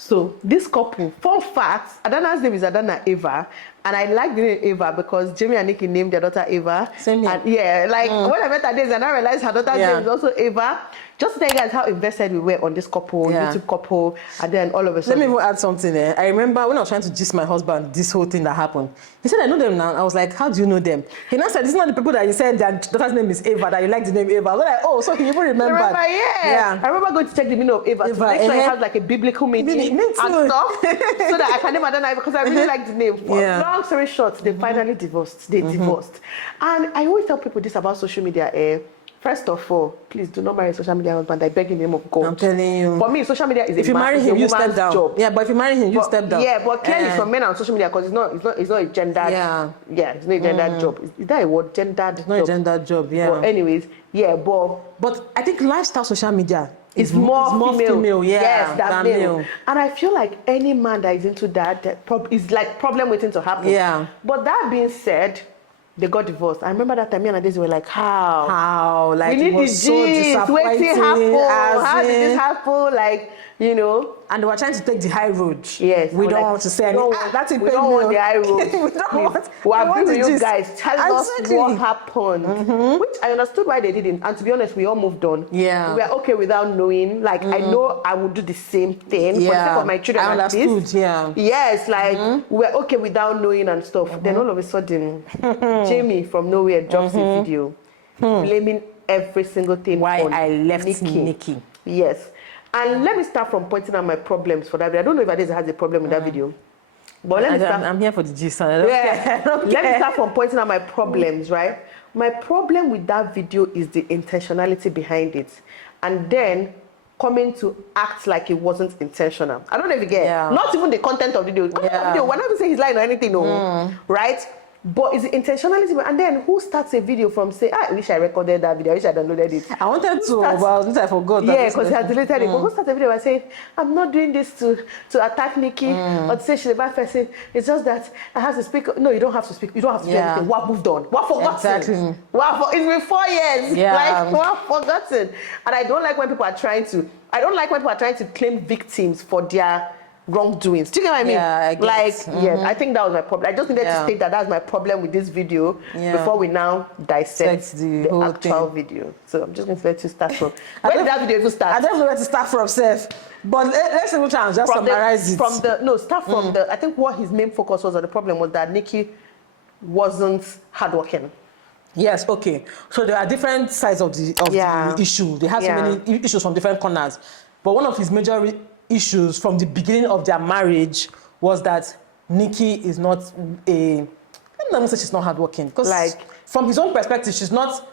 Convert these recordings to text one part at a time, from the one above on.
So this couple, fun fact, Adana's name is Adana Eva, and I like the name Eva because Jamie and Nikki named their daughter Eva. Same here. And yeah, like when I met her days and I realized her daughter's name is also Eva. Just to tell you guys how invested we were on this couple, YouTube couple, and then all of a sudden. Let me even add something there. I remember when I was trying to gist my husband this whole thing that happened. He said, I know them now. I was like, how do you know them? He now said, this is not the people that you said their daughter's name is Eva, that you like the name Eva. I was like, oh, so he even remembered. I remember going to check the meaning of Eva to make sure it has like a biblical meaning and stuff, so that I can name Adana because I really like the name. Long story short, they finally divorced. They divorced. And I always tell people this about social media. First of all, please do not marry a social media husband. I beg in the name of God. I'm telling you. For me, social media is if you marry him, you step down. Job. Yeah, but if you marry him, you step down. Yeah, but clearly for men on social media, because it's not a gendered. Yeah, it's not a gendered job. Is that a word? Gendered. It's not a gendered job. Yeah. But anyways, but I think lifestyle social media is more female. Yes, than male. And I feel like any man that is into that is like problem waiting to happen. Yeah. But that being said, they got divorced. I remember that time, me and Adesi were like, how? How? Like, we need it was so disappointing. How did this happen? Like, you know. And they were trying to take the high road. Yes. We don't want to say anything. We don't want the high road. We don't want. We are with you guys. Tell us what happened. Which I understood why they didn't. And to be honest, we all moved on. Yeah. We were okay without knowing. Like, I know I would do the same thing for the sake of my children. I understood. Yeah. Yes, like, we were okay without knowing and stuff. Then all of a sudden, Jamie from nowhere drops a video blaming every single thing why on I left Nikki. Yes. And let me start from pointing out my problems for that video. I don't know if Adesi has a problem with that video. But let me start. I'm here for the gist. Let me start from pointing out my problems, right? My problem with that video is the intentionality behind it. And then coming to act like it wasn't intentional. I don't know if you get it. Not even the content of the video. We're not even saying he's lying or anything, right? But it's the intentionality. And then who starts a video from say, I wish I recorded that video, I wish I downloaded it. I wanted to, but I forgot. Yeah, because he had deleted it. But who starts a video by saying, I'm not doing this to attack Nikki or to say she's a bad person. It's just that I have to speak. No, you don't have to speak. You don't have to do anything. What moved on? What forgotten? Exactly. It's been 4 years. Like, what forgotten? And I don't like when people are trying to claim victims for their wrongdoings. Do you get what I mean? Yeah, I get I think that was my problem. I just needed to state that that's my problem with this video before we now dissect the actual video. So I'm just going to let you start from. Where did that video even start? I don't know where to start from, Seth. But let's even try and just summarize it. Start from I think what his main focus was on the problem was that Nikki wasn't hardworking. Yes, okay. So there are different sides of the issue. They have so many issues from different corners. But one of his major issues from the beginning of their marriage was that Nikki is not I'm not going to say she's not hardworking. Because from his own perspective, she's not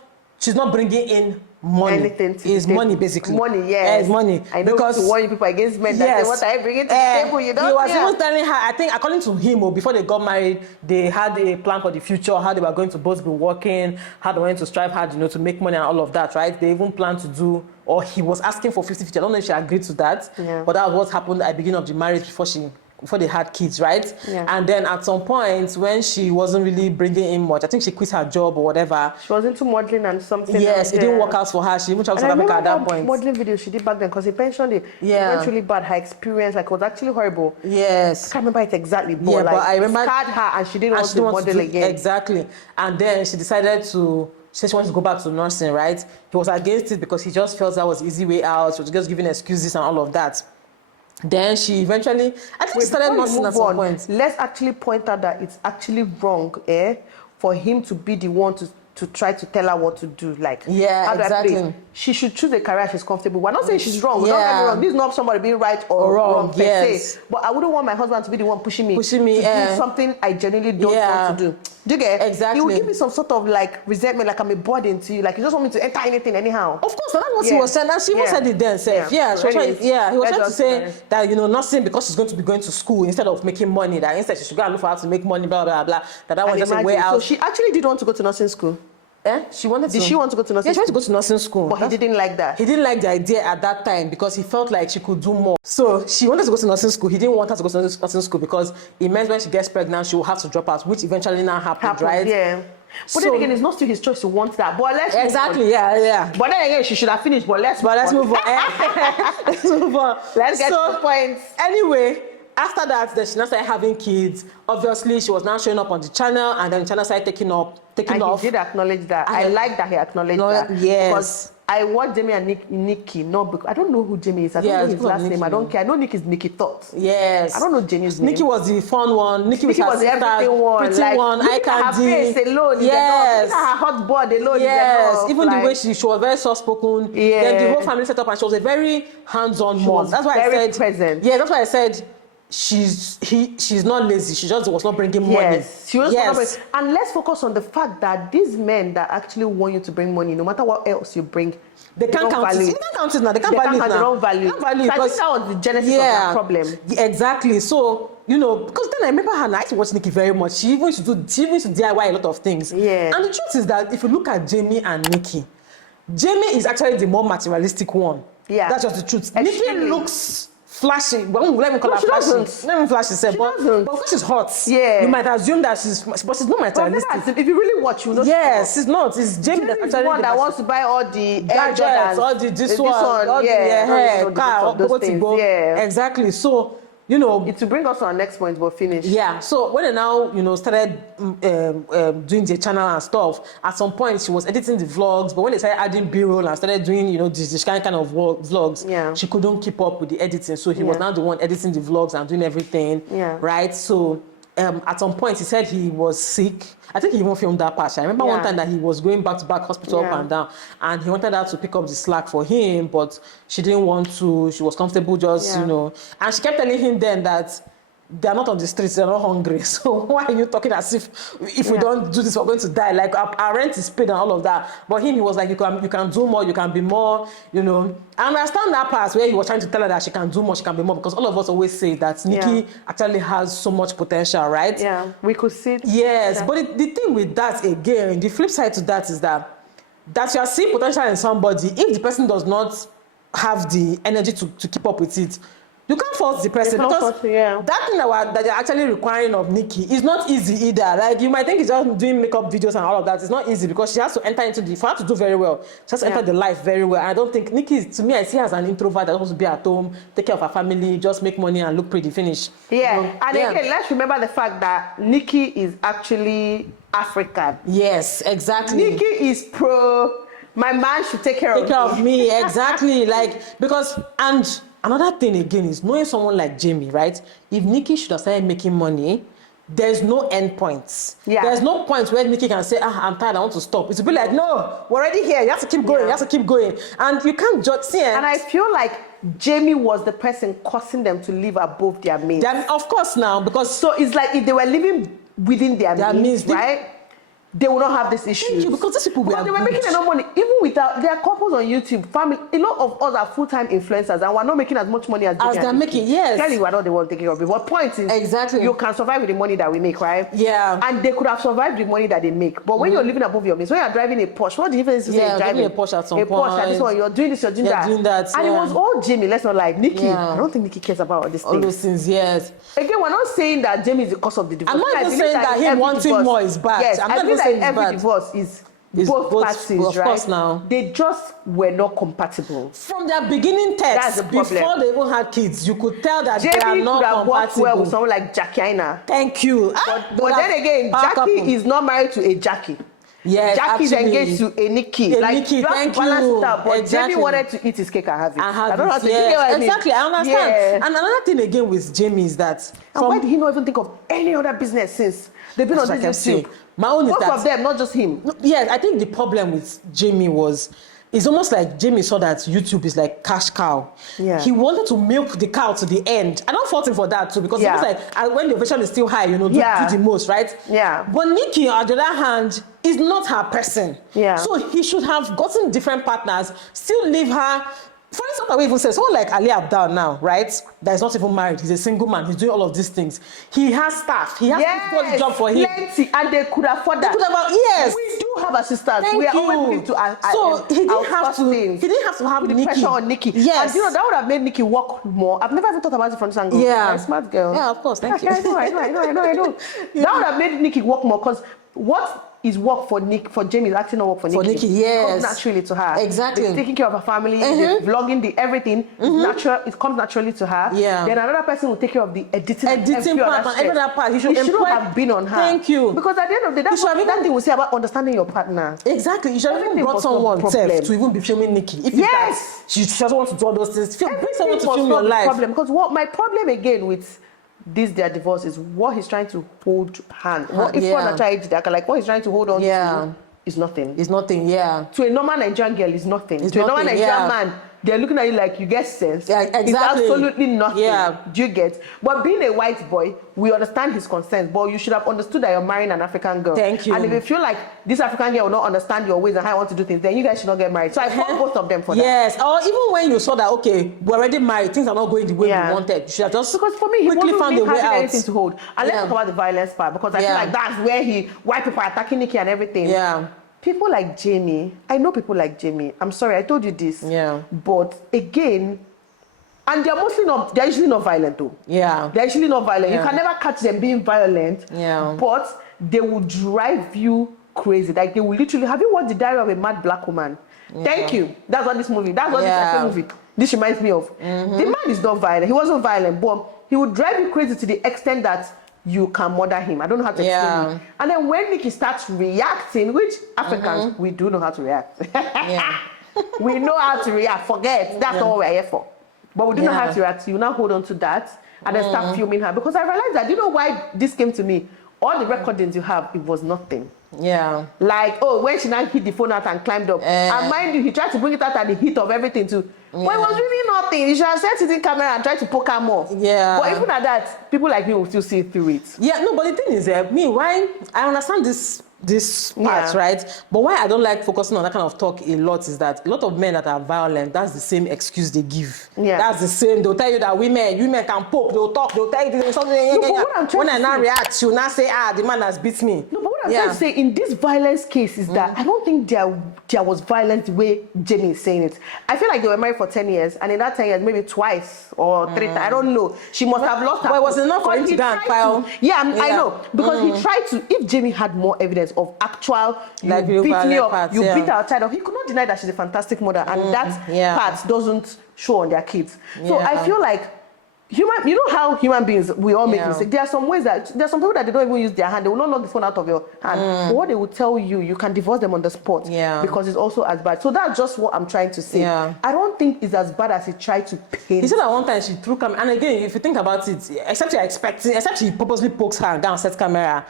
bringing in money. It's money, basically. Money, yes. It's money. I know because to warn people against men that say, what are you bringing to the table? You don't. He was even telling her, I think, according to him, before they got married, they had a plan for the future, how they were going to both be working, how they were going to strive hard, to make money and all of that, right? They even planned to do, or he was asking for 50-50. I don't know if she agreed to that, but that was what happened at the beginning of the marriage before they had kids, right? Yeah. And then at some point, when she wasn't really bringing in much, I think she quit her job or whatever. She was into modeling and something. Yes, it didn't work out for her. She even traveled to South Africa at that point. Modeling videos she did back then because he mentioned it. Yeah. It went really bad. Her experience, it was actually horrible. Yes. I can't remember it exactly, but but I remember it scarred her and she didn't want to model again. Exactly. And then she decided to. She said she wanted to go back to nursing, right? He was against it because he just felt that was the easy way out. She was just giving excuses and all of that. Then she eventually, I think she started nursing at some point. Let's actually point out that it's actually wrong, for him to be the one to try to tell her what to do. Like, exactly. She should choose a career she's comfortable. We're not saying she's wrong. We're not getting wrong. This is not somebody being right or wrong per se. But I wouldn't want my husband to be the one pushing me to do something I genuinely don't want to do. Do you get? Exactly. He will give me some sort of like resentment, like I'm a burden to you. Like you just want me to enter anything anyhow. Of course, that's what he was saying. And she even said it then, Seth. He was trying to say that nursing because she's going to be going to school instead of making money. That instead she should go and look for how to make money. Blah blah blah. That was just a way out. So she actually did want to go to nursing school. She wanted to. Did she want to go to nursing school? Yeah, she wanted to go to nursing school. But he didn't like that. He didn't like the idea at that time because he felt like she could do more. So she wanted to go to nursing school. He didn't want her to go to nursing school because it meant when she gets pregnant, she will have to drop out, which eventually now happened, right? Yeah. But then again, it's not still his choice to want that. But let's exactly, move on. yeah. But then again, she should have finished. But let's move on. Let's move on. Let's get to the point. Anyway, after that, then she now started having kids. Obviously, she was now showing up on the channel, and then the channel started taking off. He did acknowledge that. I like that he acknowledged that. Yes. Because I watched Jamie and Nikki. No, because I don't know who Jamie is. I don't know his last name. I don't care. I know Nikki is Nikki Thoughts. Yes. I don't know Jamie's name. Nikki was the fun one. Nikki was the everything one. Pretty like, one. I can her face alone. Yes. Her hot board alone. Yes. Enough. Even like, the way she was very soft-spoken. Yeah. Then the whole family set up, and she was a very hands-on mom. That's why I said present. Yeah. That's why I said she's not lazy. She just was not bringing money. Yes. She was not bringing. And let's focus on the fact that these men that actually want you to bring money, no matter what else you bring, they can't count it. They can't count it now. They can't value it now. They don't value it. So I think that was the genesis of that problem. Exactly. So, because then I remember her, I used to watch Nikki very much. She even used to DIY a lot of things. Yeah. And the truth is that if you look at Jamie and Nikki, Jamie is actually the more materialistic one. Yeah. That's just the truth. Nikki looks flashy. Well, let me call her flashy. Let me flashy, but because she's hot, you might assume that but she's not materialistic. If you really watch, you know. Yes, she's not. It's Jamie that's actually the one that wants to buy all the gadgets, all the this one, all the hair, car, those things. Yeah, exactly. So it will bring us to our next point, but finish. Yeah. So when they now started doing the channel and stuff, at some point she was editing the vlogs, but when they started adding B-roll and started doing this kind of vlogs, she couldn't keep up with the editing. So he was now the one editing the vlogs and doing everything. Yeah. Right. So at some point he said he was sick. I think he even filmed that part. I remember one time that he was going back to back hospital up and down, and he wanted her to pick up the slack for him, but she didn't want to. She was comfortable just, and she kept telling him then that they are not on the streets, they're not hungry. So why are you talking as if we don't do this, we're going to die? Like our rent is paid and all of that. But he was like, you can do more, you can be more, I understand that part where he was trying to tell her that she can do more, she can be more, because all of us always say that Nikki actually has so much potential, right? Yeah, we could see it. Yes, but the thing with that, again, the flip side to that is that you are seeing potential in somebody, if the person does not have the energy to keep up with it, you can't force the person, because that thing that you're actually requiring of Nikki is not easy either. Like, you might think it's just doing makeup videos and all of that. It's not easy, because she has to enter into for her to do very well. She has to enter the life very well. And I don't think Nikki, to me, I see her as an introvert that wants to be at home, take care of her family, just make money and look pretty, finish. Yeah, and again, let's remember the fact that Nikki is actually African. Yes, exactly. Nikki is my man should take care of me. Exactly. And another thing again is knowing someone like Jamie, right? If Nikki should have started making money, there's no end points. Yeah. There's no point where Nikki can say, I'm tired, I want to stop. It will be like, no, we're already here. You have to keep going. You have to keep going. And you can't judge. And I feel like Jamie was the person causing them to live above their means. Of course now, because... So it's like if they were living within their means, right? They will not have this issue. Because these people they were making enough money. Even without their couples on YouTube, family, a lot of us are full-time influencers and we're not making as much money as they're making. Yes. Clearly, we're not the one taking care of it. But point is, exactly, you can survive with the money that we make, right? Yeah. And they could have survived with the money that they make. But when you're living above your means, when you're driving a Porsche, what do you even say? Driving a Porsche at some point. Porsche at this one, you're doing this, you're doing that. And it was all Jamie. Let's not lie. Nikki, I don't think Nikki cares about all these things. All those things, yes. Again, we're not saying that Jamie is the cause of the divorce. I'm not even saying that him wanting more is bad. Yes, I'm not even saying every divorce is both parties, of course now. They just were not compatible. From their beginning text, before they even had kids, you could tell that they are not compatible. Jamie could have worked well with someone like Jackie Aina. Thank you. But then again, Jackie is not married to a Jackie. Yes, Jackie is engaged to a Nikki. Nikki, you have to balance it out. But Jamie wanted to eat his cake and have it. I don't know how to Exactly, I understand. Yeah. And another thing again with Jamie is that... why did he not even think of any other business since they've been on this too? My own is that... Both of them, not just him. Yes, I think the problem with Jamie was... It's almost like Jamie saw that YouTube is like cash cow. Yeah. He wanted to milk the cow to the end. I don't fault him for that too, because it's like when the ovation is still high, do the most, right? Yeah. But Nikki, on the other hand, is not her person. Yeah. So he should have gotten different partners, still leave her. For instance, I even say someone like Ali Abdal now, right? That is not even married. He's a single man. He's doing all of these things. He has staff. He has to do the job for him. Plenty, and they could afford that. They could have, yes. We do have assistants. Thank we are you. always willing to so he didn't have to. Things. He didn't have to have put Nikki. The pressure on Nikki. Yes. And that would have made Nikki work more. I've never even thought about it from this angle. Yeah. You're a smart girl. Yeah, of course. Thank you. I know. That would have made Nikki work more, because what is work for Jamie. It's actually not work for Nikki. For Nikki, yes. It comes naturally to her. Exactly. They're taking care of her family, they're vlogging, the everything. It's natural. It comes naturally to her. Yeah. Then another person will take care of the editing part and every other part. He should have been on her. Thank you. Because at the end of the day, that's what that thing we say about understanding your partner. Exactly. You should have even brought someone to even be filming Nikki. If yes. She doesn't want to do all those things. Bring someone to film your life. Problem. Because what my problem again with their divorce is what he's trying to hold hand. What he's trying to hold on to is nothing. It's nothing, yeah. To a normal Nigerian girl, it's nothing. To a normal Nigerian man, they're looking at you like you get sense. Yeah, exactly. It's absolutely nothing. Yeah. Do you get? But being a white boy, we understand his concerns. But you should have understood that you're marrying an African girl. Thank you. And if you feel like this African girl will not understand your ways and how you want to do things, then you guys should not get married. So I fault both of them for that. Yes. Or even when you saw that, okay, we're already married, things are not going the way we wanted. You should have just because for me, he quickly found a way out. Anything to hold. And let's talk about the violence part because I feel like that's where white people are attacking Nikki and everything. Yeah. People like Jamie, I know people like Jamie. I'm sorry, I told you this. Yeah. But again, and they're usually not violent though. Yeah. They're usually not violent. Yeah. You can never catch them being violent. Yeah. But they will drive you crazy. Like they will literally, have you watched The Diary of a Mad Black Woman? Yeah. Thank you. That's what this movie, that's what this movie. This reminds me of. The man is not violent. He wasn't violent, but he would drive you crazy to the extent that you can murder him. I don't know how to explain it. And then when Nikki starts reacting, which Africans, we do know how to react. We know how to react. Forget. That's all we're here for. But we do know how to react. You now hold on to that and then start filming her. Because I realized that, you know why this came to me? All the recordings you have, it was nothing. Yeah. Like, when she now hit the phone out and climbed up. And mind you, he tried to bring it out at the heat of everything too. But it was really nothing. You should have set it in camera and tried to poke her more. Yeah. But even at that, people like me will still see through it. Yeah, no, but the thing is, why I understand this part, right? But why I don't like focusing on that kind of talk a lot is that a lot of men that are violent, that's the same excuse they give. Yeah. That's the same. They'll tell you that women can poke, they'll talk, they'll tell you something. When I now react, she'll now say, the man has beat me. No, but what I'm trying to say in this violence case is that I don't think there was violence the way Jamie is saying it. I feel like they were married for 10 years, and in that 10 years, maybe twice or 3 times. I don't know. She must have lost her. But it was enough for him to go and file. I know. Because he tried to, if Jamie had more evidence of actual, you beat me up, you beat our child up, he could not deny that she's a fantastic mother, and that part doesn't show on their kids. So I feel like you know how human beings, we all make mistakes. There are some ways that, there are some people that they don't even use their hand. They will not knock the phone out of your hand. But what they will tell you, you can divorce them on the spot. Because it's also as bad. So that's just what I'm trying to say. I don't think it's as bad as he tried to paint. He said that one time she threw camera. And again, if you think about it, except he purposely pokes her and down set camera.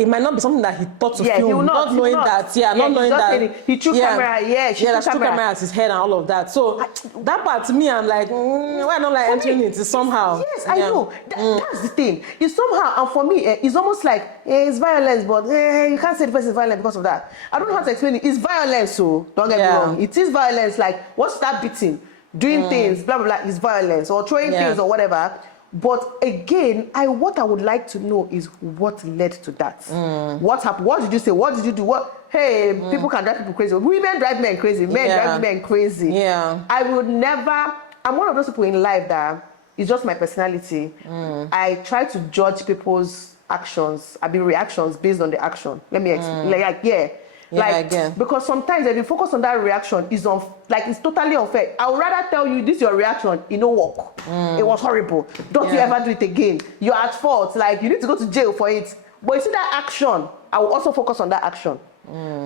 It might not be something that he thought to film, not knowing that he threw camera, she threw camera at his head and all of that. So that part to me, I'm like, why not like entering it somehow? Yes, I know. That's the thing. It's somehow, and for me, it's almost like it's violence, but you can't say the person is violent because of that. I don't know how to explain it. It's violence, so don't get me wrong. It is violence. Like, what's that beating? Doing things, blah, blah, blah, is violence, or throwing things or whatever. But again, what I would like to know is what led to that. What happened? What did you say? What did you do? People can drive people crazy. Women drive men crazy. Men drive men crazy. I would never, I'm one of those people in life that it's just my personality. I try to judge people's actions, reactions based on the action. Let me explain. Because sometimes if you focus on that reaction, it's totally unfair. I would rather tell you this is your reaction, it no work. It was horrible. Don't you ever do it again. You're at fault. Like, you need to go to jail for it. But you see that action, I will also focus on that action.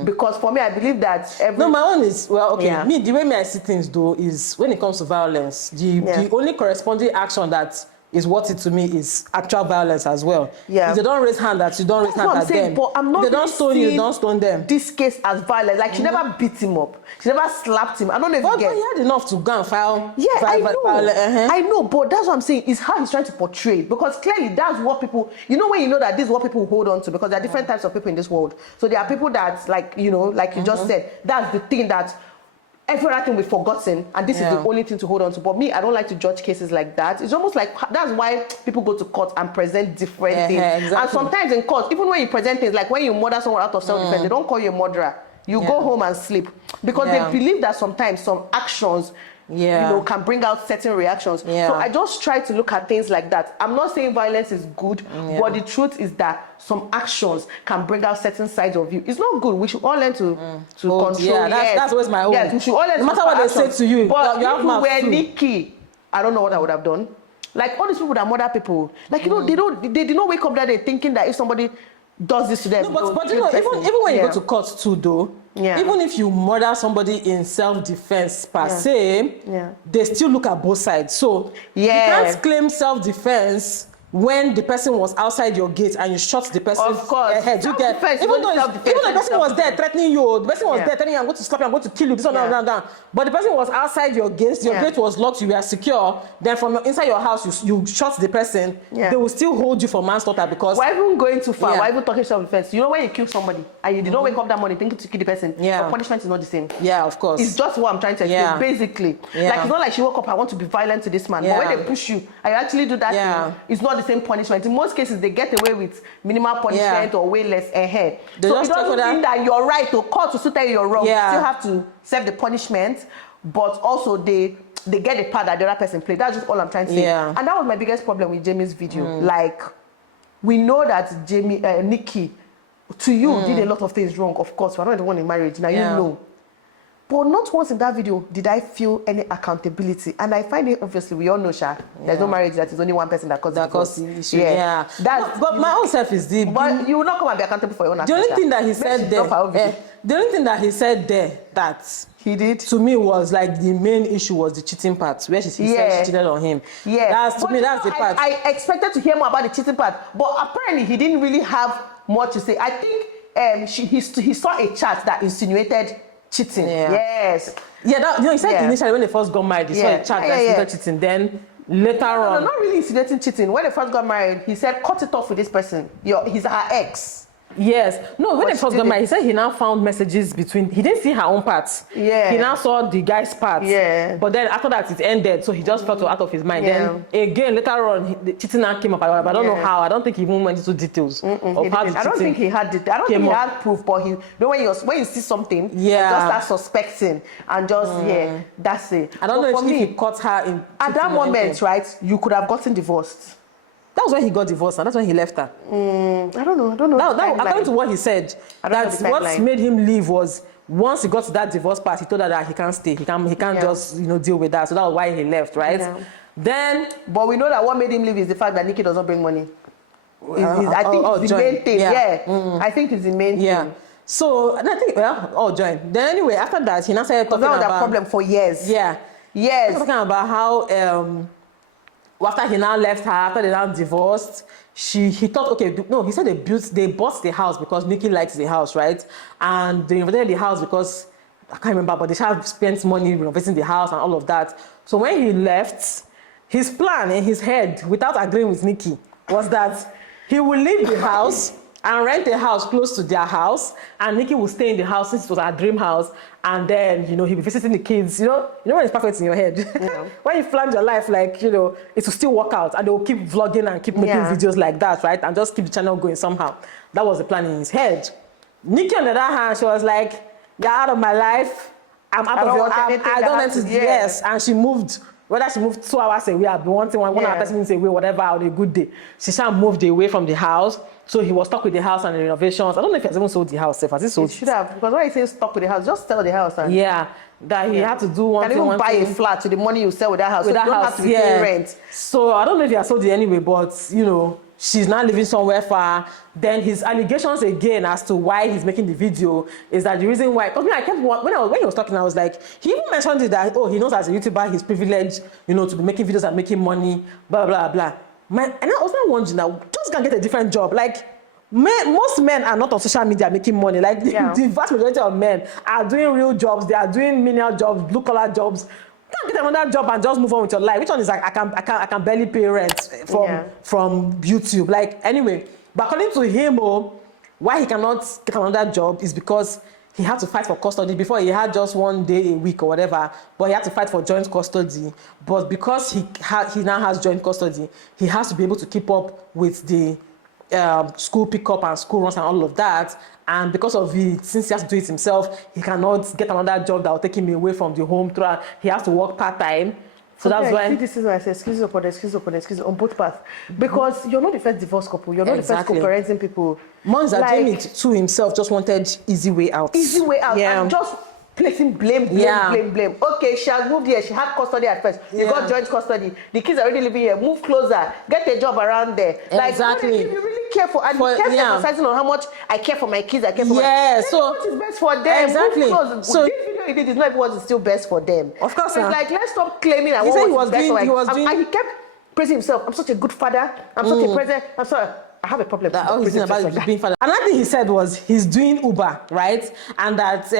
Because for me, I believe that No, my own is, me, the way I see things though is when it comes to violence, the only corresponding action that is worth it to me is actual violence as well. If they don't raise hand at you, don't raise hand at them. But I'm not if they don't stone you, don't stone them. This case as violent. Like, she never beat him up. She never slapped him. I don't know if you get. But he had enough to go and file. I know. I know, but that's what I'm saying. Is how he's trying to portray it. Because clearly that's what people, when you know that this is what people hold on to, because there are different types of people in this world. So there are people that, like you just said, that's the thing that every other thing we've forgotten, and this is the only thing to hold on to. But me, I don't like to judge cases like that. It's almost like that's why people go to court and present different things. Exactly. And sometimes in court, even when you present things, like when you murder someone out of self-defense, they don't call you a murderer. You go home and sleep. Because they believe that sometimes some actions can bring out certain reactions. So I just try to look at things like that. I'm not saying violence is good, but the truth is that some actions can bring out certain sides of you. It's not good. We should all learn to control. Yeah, that's always my own. Yes, we should all learn no matter what they say to you, but you if have we were too. Nikki, I don't know what I would have done. Like all these people that murder people, like they did not wake up that day thinking that if somebody does this to them. No, but you know, even when you go to court too, though, even if you murder somebody in self-defense per se, they still look at both sides. So you can't claim self-defense when the person was outside your gate and you shot the person's head. You get, even though the person was there threatening you, the person was there telling you, I'm going to slap you, I'm going to kill you, this one, down. But the person was outside your gate, your gate was locked, you were secure. Then from inside your house, you shot the person. They will still hold you for manslaughter because... Why even going too far? Why even talking self-defense? You know when you kill somebody and you did not wake up that morning thinking to kill the person, the punishment is not the same. Yeah, of course. It's just what I'm trying to explain, basically. Like, it's not like she woke up, I want to be violent to this man. But when they push you, I actually do that thing, it's not the same punishment. In most cases, they get away with minimal punishment or way less ahead. So it doesn't mean that you're right to court to tell you you're wrong. You still have to serve the punishment, but also they get the part that the other person played. That's just all I'm trying to say. And that was my biggest problem with Jamie's video. Like, we know that Nikki, to you, did a lot of things wrong, of course. We're not the one in marriage, now you know. But not once in that video did I feel any accountability. And I find it, obviously, we all know, Sha, there's no marriage that is only one person that caused the issue. But my own self is deep. But you will not come and be accountable for your own actions. The only thing that he said there, the only thing that he said there that he did to me was like the main issue was the cheating part, where she said she cheated on him. That's to me, that's the part. I expected to hear more about the cheating part, but apparently he didn't really have much to say. I think he saw a chat that insinuated cheating. He said initially when they first got married, he saw a chat that insinuated cheating. Then later on, not really insinuating cheating. When they first got married, he said, "Cut it off with this person. He's her ex." Yes. No, when they first got married, he said he now found messages between... He didn't see her own parts. He now saw the guy's parts. But then after that, it ended, so he just felt out of his mind. Then again, later on, the cheating now came up. But I don't know how. I don't think he even went into details of how the cheating. I don't think he had it. I don't think he had proof, but when you see something, you just start suspecting and just, that's it. I don't know if he caught her in... At that moment, right, you could have gotten divorced. That was when he got divorced, and that's when he left her. I don't know. According to what he said, that's what made him leave was once he got to that divorce part, he told her that he can't stay. He can't just deal with that. So that was why he left, right? Then, but we know that what made him leave is the fact that Nikki doesn't bring money. I think it's the main thing. I think it's the main thing. So and I think join. Then anyway, after that, he now started talking about that problem for years. Talking about how after he now left her, after they now divorced, he thought, he said they bought the house because Nikki likes the house, right? And they renovated the house because, I can't remember, but they have spent money renovating the house and all of that. So when he left, his plan in his head, without agreeing with Nikki, was that he will leave the house and rent a house close to their house, and Nikki will stay in the house since it was her dream house, and then, he'll be visiting the kids. You know when it's perfect in your head? When you plan your life, like, it will still work out, and they will keep vlogging and keep making videos like that, right? And just keep the channel going somehow. That was the plan in his head. Nikki, on the other hand, she was like, you're out of my life. I'm out of your... I don't want to... Yes. And she moved... Whether she moved 2 hours away, I've been wanting one hour 30 minutes away, whatever, on a good day. She moved away from the house, so he was stuck with the house and the renovations. I don't know if he has even sold the house. Has he sold? He should have, because when he says stuck with the house, just sell the house. And that he had to do one thing. Can even buy a flat with the money you sell with that house. So you don't have to be paying rent. So I don't know if he has sold it anyway, but she's not living somewhere far. Then his allegations again as to why he's making the video is that the reason why, because I kept, when he was talking, I was like, he even mentioned it that, he knows as a YouTuber, he's privileged, to be making videos and making money, blah, blah, blah. And I was not wondering that, just gonna get a different job. Like, most men are not on social media making money. Like, the vast majority of men are doing real jobs, they are doing menial jobs, blue-collar jobs. Can't get another job and just move on with your life. Which one is like, I can barely pay rent from YouTube. Like, anyway, but according to him, why he cannot get another job is because he had to fight for custody. Before, he had just 1 day a week or whatever, but he had to fight for joint custody. But because he now has joint custody, he has to be able to keep up with the school pickup and school runs and all of that. And because of it, since he has to do it himself, he cannot get another job that will take him away from the home. He has to work part-time. So that's why. See, this is why I say excuses upon excuses on both paths. Because you're not the first divorce couple. You're not the first co-parenting people. Moms are doing it to himself, just wanted easy way out. Easy way out. Yeah. And just placing blame. Okay, she has moved here. She had custody at first. You got joint custody. The kids are already living here. Move closer. Get a job around there. Exactly. Like, you really care for, and he kept emphasizing on how much I care for my kids. I care for so what is best for them. Exactly. So this video he did is not even what is still best for them. Of course. So it's like, let's stop claiming that what was best for them. And he kept praising himself. I'm such a good father. I'm such a president. I'm sorry. I have a problem. Being father. Another thing he said was he's doing Uber, right? And that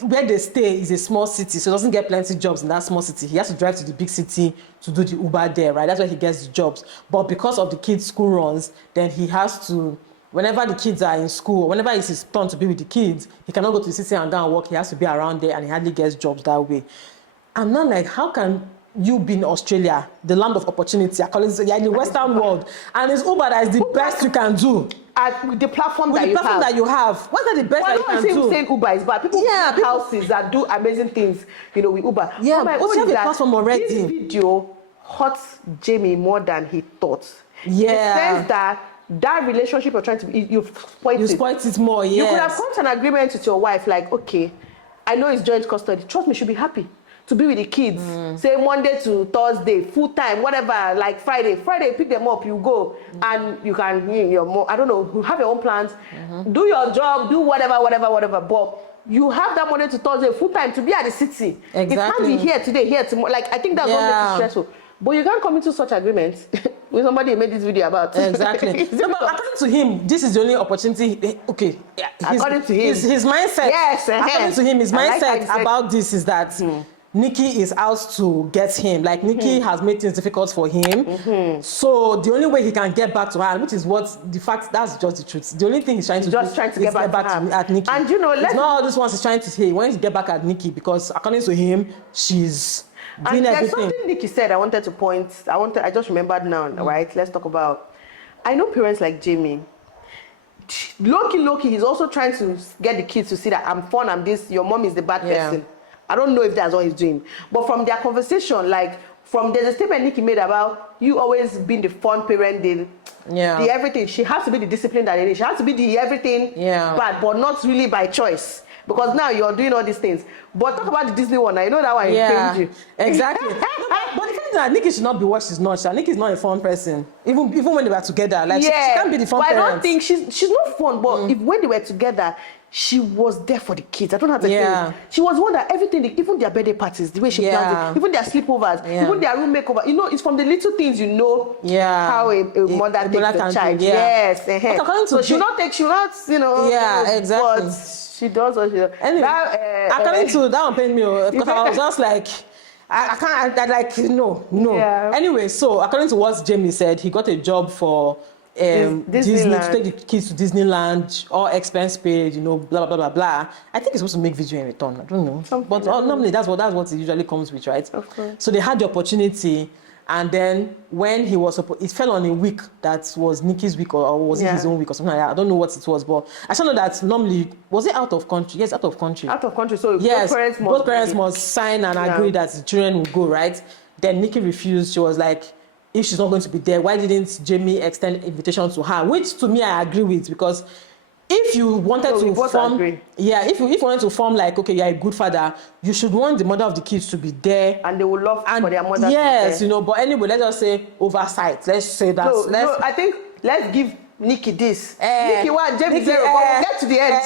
where they stay is a small city, so he doesn't get plenty jobs in that small city. He has to drive to the big city to do the Uber there, right? That's where he gets the jobs. But because of the kids' school runs, then he has to, whenever the kids are in school, whenever it's his turn to be with the kids, he cannot go to the city and go and work. He has to be around there, and he hardly gets jobs that way. I'm not like, how can you be in Australia, the land of opportunity, according to you're in the Western world, and it's Uber that is the best you can do. With the platform that you have. What's that the best that you can do? I'm not saying Uber is bad. People have houses that do amazing things, with Uber. Yeah, but we have a platform already. This video hurts Jamie more than he thought. Yeah. It says that relationship you're trying to, you've spoiled it. You spoiled it more, yes. You could have come to an agreement with your wife, like, okay, I know it's joint custody. Trust me, you should be happy to be with the kids. Say Monday to Thursday, full time, whatever, like Friday, pick them up, you go, and you can, I don't know, you have your own plans, do your job, do whatever, but you have that Monday to Thursday, full time to be at the city. Exactly. It can't be here today, here tomorrow. Like, I think that's what makes it stressful. But you can't come into such agreements with somebody who made this video about. Exactly. No, but according to him, this is the only opportunity. Okay. According to him. His mindset. Yes. According to him, his mindset about this is that Nikki is out to get him. Like, Nikki has made things difficult for him. So the only way he can get back to her, which is that's just the truth. The only thing he's trying to do is get back at Nikki. And it's not all these ones he's trying to say. He wants to get back at Nikki because according to him, she's doing everything. There's something Nikki said I just remembered now, right? Let's talk about, I know parents like Jamie. Low-key, he's also trying to get the kids to see that I'm fun, I'm this, your mom is the bad person. I don't know if that's what he's doing. But from their conversation, like, there's a statement Nikki made about you always being the fun parent, the everything. She has to be the discipline that it is. She has to be the everything bad, but not really by choice. Because now you're doing all these things. But talk about the Disney one. I know that one pained you. Exactly. But the thing is that Nikki should not be what she's not. Nikki is not a fun person. Even when they were together. Like, she can't be the fun parent. I don't think she's not fun, but when they were together, she was there for the kids. I don't have to say it. She was one that everything, even their birthday parties, the way she plans it, even their sleepovers, even their room makeover. It's from the little things how a mother takes the child. Yes. So she'll not, exactly. But she does what she does. Anyway, according to that one paid me, because I was just like, I can't, no. Yeah. Anyway, so according to what Jamie said, he got a job for Disney to take the kids to Disneyland, all expense paid, blah blah blah blah blah. I think he's supposed to make video in return. I don't know, but normally that's what it usually comes with, right? Of course. So they had the opportunity, and then when he was it fell on a week that was Nikki's week, or was it his own week or something like that? I don't know what it was, but I saw that normally was it out of country? Yes, out of country. Out of country. So yes, both parents must sign and agree that the children will go, right? Then Nikki refused. She was like, if she's not going to be there, why didn't Jamie extend invitation to her? Which to me I agree with, because if you wanted to form, if you wanted to form like, okay, you're a good father, you should want the mother of the kids to be there, and they will love for their mother. Yes, to be there. But anyway, let's just say oversight. Let's say that. No, I think let's give Nikki this. Nikki one, Jamie zero. But we'll get to the end.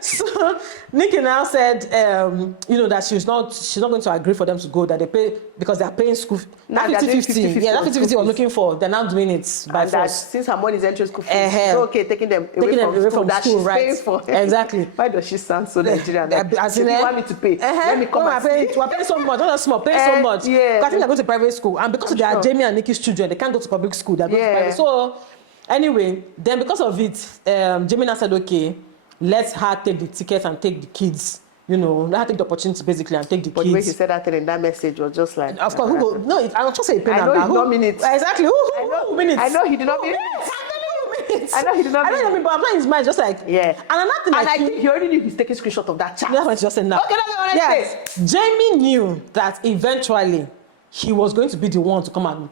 So Nikki now said, that she's not going to agree for them to go. That they pay because they are paying school. That 50-50. Yeah, that 50-50 was looking for. They're now doing it by force. Since her money is entering school fees, so okay, taking them away from that school, she's paying for. Exactly. Why does she sound so Nigerian? She want me to pay. Let me come and pay. We're paying so much. Not small. Paying so much. Yeah. I think they're going to private school, and because they are Jamie and Nikki's children, they can't go to public school. They're going to private. So anyway, then because of it, Jamie now said, okay, let her take the tickets and take the kids. Let her take the opportunity basically and take the kids. But the way he said that in that message was just like... Of course, I'm just saying... I know it's not minutes. Exactly. minutes. I know he did not mean it. I know he did not I don't know, but I'm not in his mind, just like, yeah. And another thing, and I think he already knew he's taking screenshot of that chat. That's what she just said now. Okay, that's what I yes. Jamie knew that eventually he was going to be the one to come and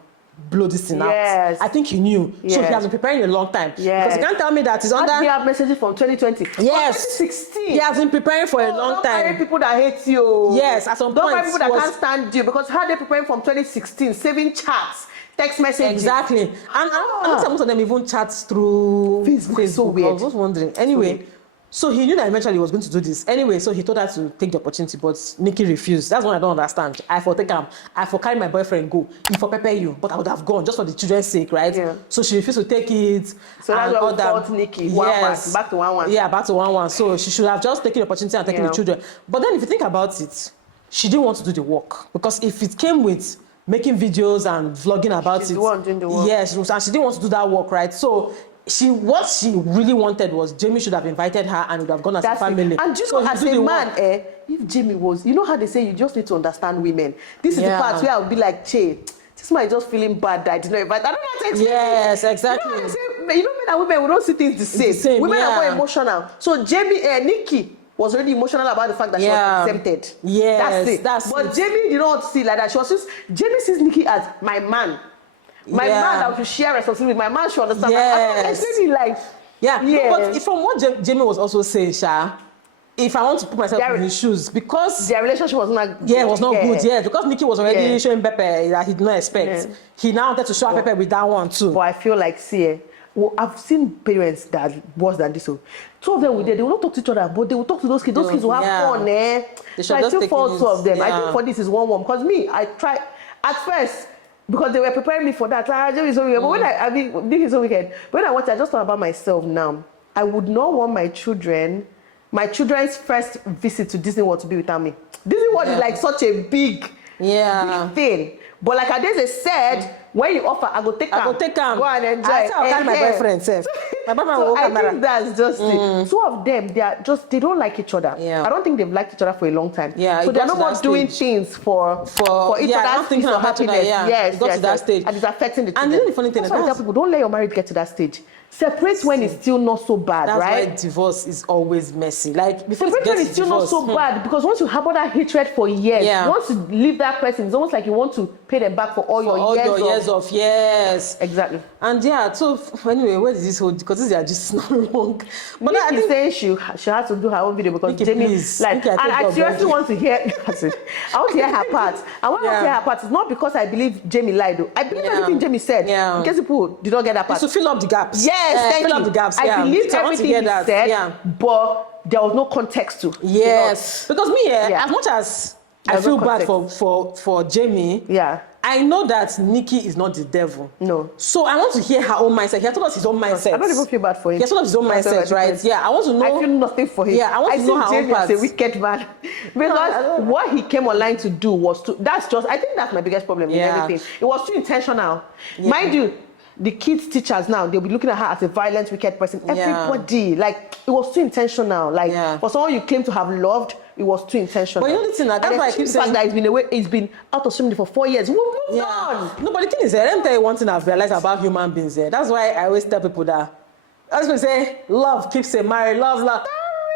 blow this thing yes. out. I think he knew. Yes. So he has been preparing a long time. Yes. Because he can't tell me that he's under... He have messages from 2020. Yes. From 2016. He has been preparing for a long don't time. Don't people that hate you. Yes, at some don't point. Don't people that can't stand you. Because how they preparing from 2016, saving chats, text messages. Exactly. And I think most of them even chats through Facebook. So weird. I was just wondering. Anyway, so he knew that eventually he was going to do this. Anyway, so he told her to take the opportunity, but Nikki refused. That's what I don't understand. I for take him. I for carry my boyfriend go. He for prepare you, but I would have gone just for the children's sake, right? Yeah. So she refused to take it. So that's why we fought Nikki. Yes. Back to 1-1. Yeah, back to 1-1. So she should have just taken the opportunity and taken the children. But then if you think about it, she didn't want to do the work. Because if it came with making videos and vlogging about She's the one doing the work. Yes, and she didn't want to do that work, right? So what she really wanted was Jamie should have invited her and would have gone as a family. And you know, as a man, if Jamie was, you know how they say you just need to understand women. This is the part where I would be like, Che, this man is just feeling bad that I did not invite. I don't know how to explain. Yes, exactly. You know, men and women, we don't see things the same. Women are more emotional. So Nikki was already emotional about the fact that she was exempted. Yes, that's it. But Jamie did not see like that. Jamie sees Nikki as my man. My man that we should share responsibility. My man should understand. Yes. It's really like, No, but from what Jamie was also saying, Sha, if I want to put myself in his shoes, because their relationship was not good. Yeah, it was not good. Yeah, because Nikki was already showing Pepe that he did not expect. Yeah. He now wanted to show Pepe with that one too. But I feel like, I've seen parents that worse than this. So, two of them they will not talk to each other, but they will talk to those kids. Those kids will have fun. So I still fall two of them. I think for this is 1-1 because me, I tried at first. Because they were preparing me for that. Jamie is so wicked. But when Nikki is so wicked. When I watch, I just thought about myself now. I would not want my children's first visit to Disney World to be without me. Disney World is like such a big thing. But like Adeze said, when you offer, I go take them. Go and enjoy. I tell my boyfriend, self. My boyfriend will I think that's just it. Two of them, they don't like each other. I don't think they've liked each other for a long time. So they're no more doing things for each other's peace or happiness. Yes, got to that stage. And it's affecting the children. And the funny thing is, I tell people, don't let your marriage get to that stage. Separate when it's still not so bad, right? That's why divorce is always messy. Like, separate when it's still not so bad, because once you harbor that hatred for years, once you leave that person, it's almost like you want to pay them back for all your years of yes. Exactly. And so anyway, where did this hold? Because this is just not wrong. But I think saying she has to do her own video because Nikki, Jamie, please. and I seriously want to hear. I want to hear her part. And when I hear her part, it's not because I believe Jamie lied. Though. I believe everything Jamie said. In case people did not get that part. It's to fill up the gaps. Yes, thank fill you. Up the gaps. I believe everything he said, but there was no context to. Yes, because me, as much as I feel bad for Jamie, I know that Nikki is not the devil. No. So I want to hear her own mindset. He has told us his own mindset. I don't even feel bad for him. He has told us his own mindset, right? Yeah, I want to know. I feel nothing for him. Yeah, I want to know her own part. Jamie is a wicked man. Because what he came online to do was I think that's my biggest problem in everything. It was too intentional. Mind you, the kids' teachers now, they'll be looking at her as a violent, wicked person. Everybody, like, it was too intentional. Like, for someone you claim to have loved, it was too intentional. But you know the thing, that's why I keep saying that it's been out of streaming for 4 years. We've moved on. No, but the thing is, let me tell you one thing I've realized about human beings. That's why I always tell people that, I was going to say, love keeps a married, love.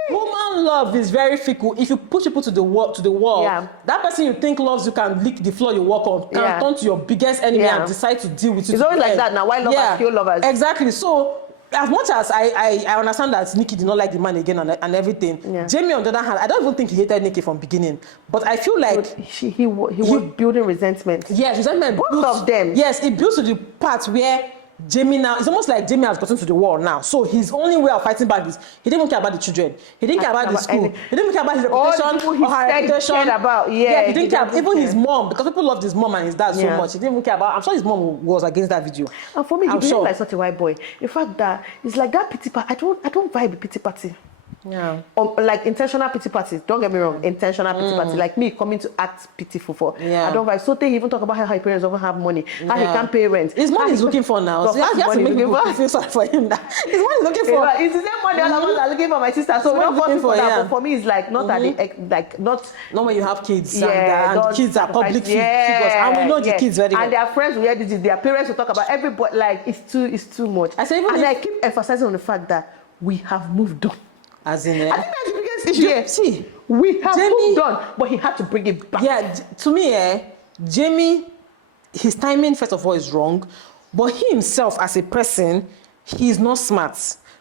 Woman love is very fickle. If you push people to the wall, that person you think loves you can lick the floor you walk on, can turn to your biggest enemy and decide to deal with you. It's always like that now. Why lovers kill lovers? Exactly. So as much as I understand that Nikki did not like the man again and everything, Jamie on the other hand, I don't even think he hated Nikki from beginning. But I feel like he was building resentment. Yes, resentment. Both of them. Yes, it builds to the part where Jamie now, it's almost like Jamie has gotten to the wall now. So his only way of fighting back is he didn't even care about the children. He didn't care about the school. He didn't care about his reputation or her reputation. He didn't care about even his mom, because people loved his mom and his dad so much. He didn't even care about. I'm sure his mom was against that video. And for me, he behaved like such a white boy. In fact, that it's like that pity party. I don't vibe with pity party. Yeah. Like intentional pity parties. Don't get me wrong, intentional pity party. Like me coming to act pitiful for. Yeah. I don't like. So they even talk about how his parents don't have money, how he can't pay rent. His money he's looking for now. So he has to make people feel sorry for him. That his money is looking for. It's the same money all of us are looking for my sister. So we don't force for that. But for me, it's like not at the like not when you have kids. Yeah, and kids are public figures, and we know the kids very well. And their friends will hear this. Their parents will talk about everybody. Like it's too much. I say even I keep emphasizing on the fact that we have moved on. As in, I think that's the biggest issue here. See, we have moved on, but he had to bring it back. Yeah, to me, Jamie, his timing, first of all, is wrong. But he himself, as a person, he's not smart.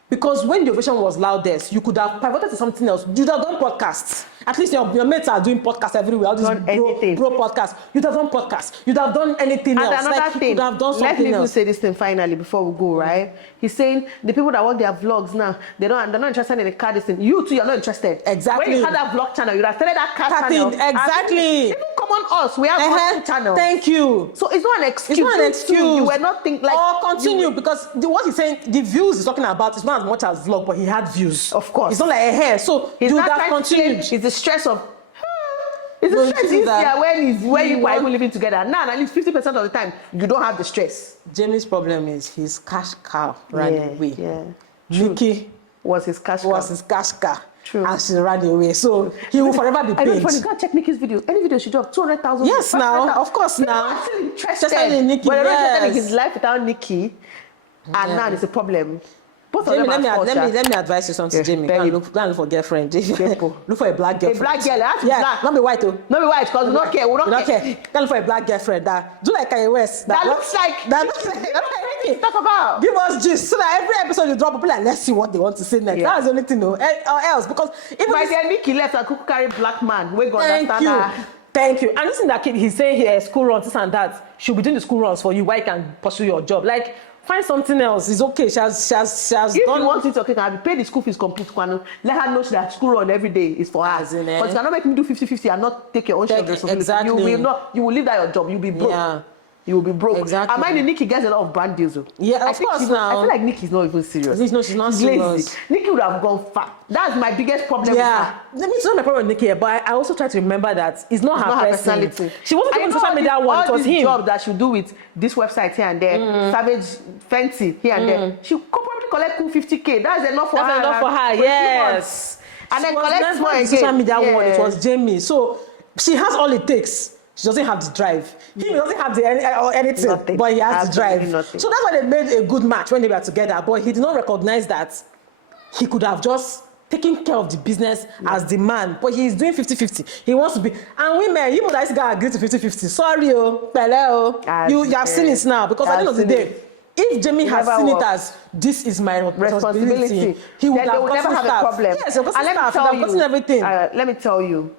Because when the ovation was loudest, you could have pivoted to something else. You'd have done podcasts. At least your mates are doing podcasts everywhere. All these bro podcasts. You'd have done podcasts. You'd have done anything else. And another thing, you could have done something let me even else. say this thing finally before we go, right? He's saying the people that work their vlogs now, they're not interested in the car this thing. You too, you're not interested. Exactly. When you had that vlog channel, you'd have started that car channel. Exactly. Even come on us, we have one channel. Thank you. So it's not an excuse. It's not an excuse. You were not thinking like. Or continue because what he's saying, the views he's talking about is not as much as vlog, but he had views. Of course. It's not like a hair. So he's you not have continued. It's the stress of. It's the stress easier when you are even living together. Now, at least 50% of the time, you don't have the stress. Jamie's problem is his cash cow ran away. Yeah. Nikki was his cash cow. True. And she ran away. So he will forever be paid. Funny, go check Nikki's video. Any video she dropped, 200,000. Yes, now. Of course, now. I'm still interested in Nikki. But interested in his life without Nikki. And now it's a problem. Jamie, let me advise you something, Jamie. Go and look for a girlfriend. Look for a black girlfriend. A black girl, that's black. Not be white, though. Not be white, because we don't care. We don't care. Go look for a black girlfriend that do like Kanye West. That looks like anything. Talk about. Give us gist so that every episode you drop, people like, let's see what they want to say next. That's the only thing, though. Or else, because even my dear Nikki left and could carry black man. We go understand her. Thank you. And listen, that kid, he's saying here, school runs, this and that. She'll be doing the school runs for you. Why you can pursue your job? Like, find something else. It's okay. She has if done. If you want it, okay, can I pay the school fees complete? Let her know that school run every day is for her. But you cannot make me do 50-50 and not take your own share of responsibility. Exactly. You will leave that your job. You'll be broke. Yeah. You will be broke. Exactly. I mind Nikki gets a lot of brand deals. Yeah, of course now. I feel like Nikki's not even serious. No, she's not serious. Lazy. Nikki would have gone far. That's my biggest problem. Yeah. It's not my problem with Nikki, but I also try to remember that it's not her personality. She wasn't doing social media one. It was him. Job that she do with this website here and there, Savage Fancy here and there. She could probably collect 50K. That's enough for her. That's enough for her. Yes. And then collect more again. Social media one. It was Jamie. So she has all it takes. She doesn't have the drive. He doesn't have anything, nothing. But he has the drive. Nothing. So that's why they made a good match when they were together. But he did not recognize that he could have just taken care of the business as the man. But he's doing 50-50. He wants to be. And women, you guys gotta agree to 50-50. Sorry, you have seen it now. Because at the end of the day, if Jamie has seen it as this is my responsibility, he would have never have a problem. Yes, and everything. Let me tell you.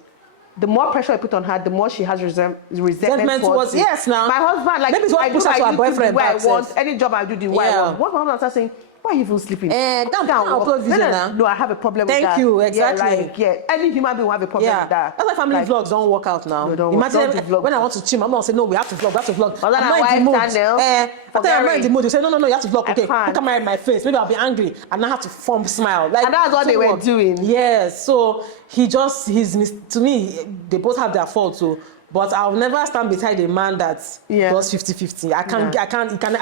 The more pressure I put on her, the more she has resentment towards it. Yes, now. My husband, like, maybe it's what pushes her to her boyfriend. I want any job I do, the way I want. What my husband starts saying, why are you even sleeping? Calm down. No, I have a problem with that. Thank you, exactly. Any human being will have a problem with that. That's why family vlogs don't work out now. Imagine when I want to chill, my mom say, no, we have to vlog. I'm not in the mood. I'm not in the mood. You say, no, you have to vlog. Okay, who can marry my face? Maybe I'll be angry and I have to form smile. And that's what they were doing. Yes, so to me, they both have their faults. So. But I'll never stand beside a man that does 50-50. I can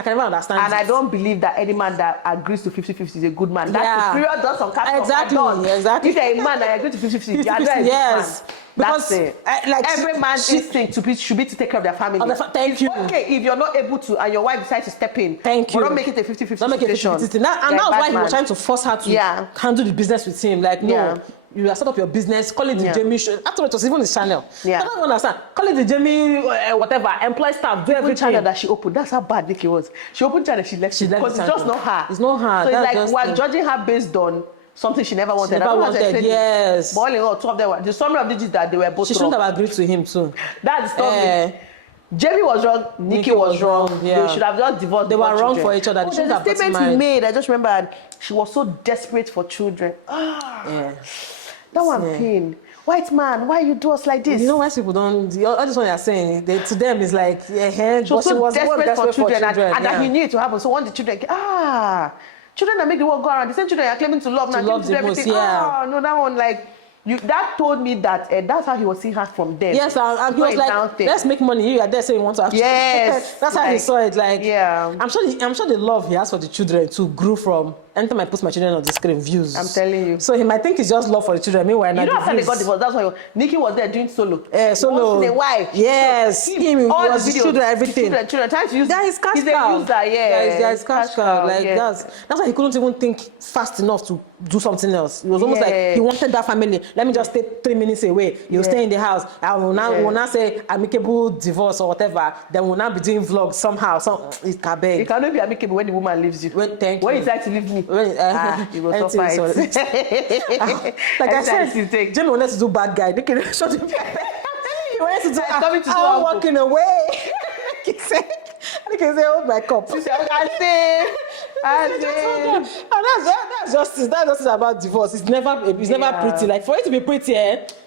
never understand. And I don't believe that any man that agrees to 50-50 is a good man. That's the period does some kind of Exactly. If you're a man that agrees to 50-50, yes. Because every man's instinct should be to take care of their family. Thank you. Okay, if you're not able to and your wife decides to step in, thank you. But don't make it a 50-50 Don't make it a 50-50. And that's why he was trying to force her to handle the business with him. Like, no. You set up your business, call it the Jamie show. After it was even his channel. I don't understand. Call it the Jamie, whatever, employ staff, do every channel that she opened. That's how bad Nikki was. She opened channel, she left. Because it's just not her. It's not her. So it's like we're judging her based on something she never wanted. Yes. But all in all, two of them were the summary of digits that they were both wrong. She shouldn't have agreed to him too. That's the story. Jamie was wrong, Nikki was wrong. They should have just divorced. They were wrong for each other. There's a statement he made. I just remembered. She was so desperate for children. That one pain. White man, why you do us like this? You know why people don't. All this one you're saying, to them is like, she was so desperate for children, and that he knew it to happen. So when the children, children that make the world go around, the same children you're claiming to love now, love to do the most, everything. yeah. Oh, no, that one, like, that told me that that's how he was seeing her from them. Yes, and he was like, let's make money. You are there saying you want to have children. Yes. That's how he saw it. Like, yeah. I'm sure the love he has for the children too grew from anytime I post my children on the screen, views. I'm telling you. So he might think it's just love for the children. Meanwhile, you know after they got divorced, that's why Nikki was there doing solo. Solo. Once in a while. Yes. So Him, all was the videos, children, everything. Children trying to use. That is cash he's cow. a user, yeah. That is cash cow. Like that's why he couldn't even think fast enough to do something else. It was almost like he wanted that family. Let me just stay 3 minutes away. You stay in the house. I will now say amicable divorce or whatever. Then we'll now be doing vlogs somehow. It can be. It cannot be amicable when the woman leaves you. When you try to leave me. You will suffer it. Like I said, Jamie wanted to do bad guy. Nikki shut him. He wanted to do. I'm walking away. He said, hold my cup. She said, I say. That's just about divorce. It's never pretty. Like for it to be pretty,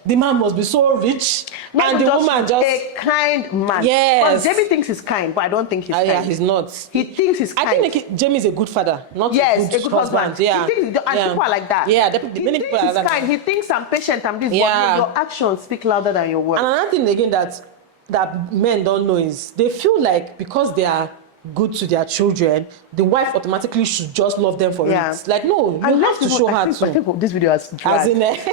the man must be so rich, and the woman just a kind man. Yes. Because Jamie thinks he's kind, but I don't think he's kind. Yeah, he's not. He thinks he's kind. I think Jamie is a good father, not a good husband. Yeah. He thinks, and people are like that. Yeah, many people are like that. He thinks I'm patient. I'm this. But your actions speak louder than your words. And another thing again that men don't know is they feel like because they are good to their children, the wife automatically should just love them for it. Like, no, you have to show her too. I think this video has dragged. As in, let's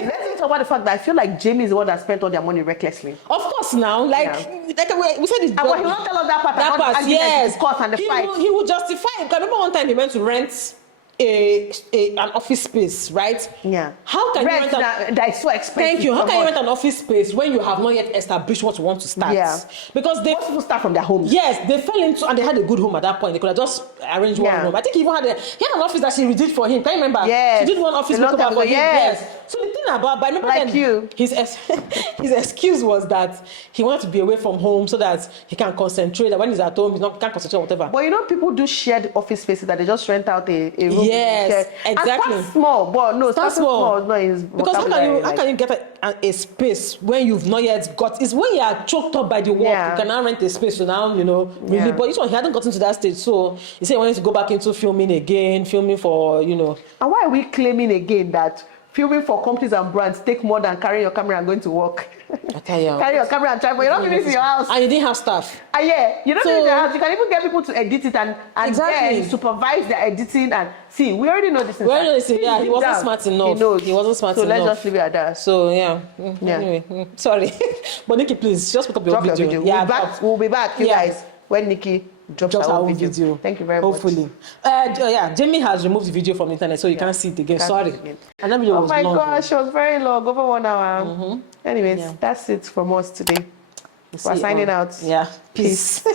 talk about the fact that I feel like Jamie is the one that spent all their money recklessly. Of course, now, like we said it. But he won't tell us that part. That part, yes. And the fight. He will justify it. I remember one time he went to rent an office space, right? Yeah. How can you rent that is so expensive? Thank you. How can you rent an office space when you have not yet established what you want to start? Yeah. Because most people start from their homes. Yes, they fell into, and they had a good home at that point. They could have just arranged one room. I think he even had an office that she redid for him. Can you remember? Yes. She did one office makeover for him. Yes. So the thing about, but I remember like then his excuse was that he wanted to be away from home so that he can concentrate. That when he's at home, he can't concentrate, whatever. But you know, people do shared office spaces that they just rent out a room. Yes, exactly. And small, but no, start small. No, because how can you get a space when you've not yet got? It's when you are choked up by the work. You can now rent a space to now, really. But this one, he hadn't gotten to that stage, so he said he wanted to go back into filming for, And why are we claiming again that filming for companies and brands take more than carrying your camera and going to work? Okay, yeah. Carry your camera and tripod. You're not doing this in your house. And you didn't have staff. You're not doing it in your house. You can even get people to edit it and supervise the editing. And see, we already know this. He wasn't smart enough. He wasn't smart enough. So let's just leave it at that. So anyway, sorry. But Nikki, please just put up your video. Yeah, we'll be back, you guys, when Nikki drops our own video. Thank you very much. Hopefully. Jamie has removed the video from the internet, so you can't see it again. Sorry. And that video was long. Oh my gosh, it was very long, over 1 hour. Anyways, that's it from us today. We're signing out. Yeah. Peace.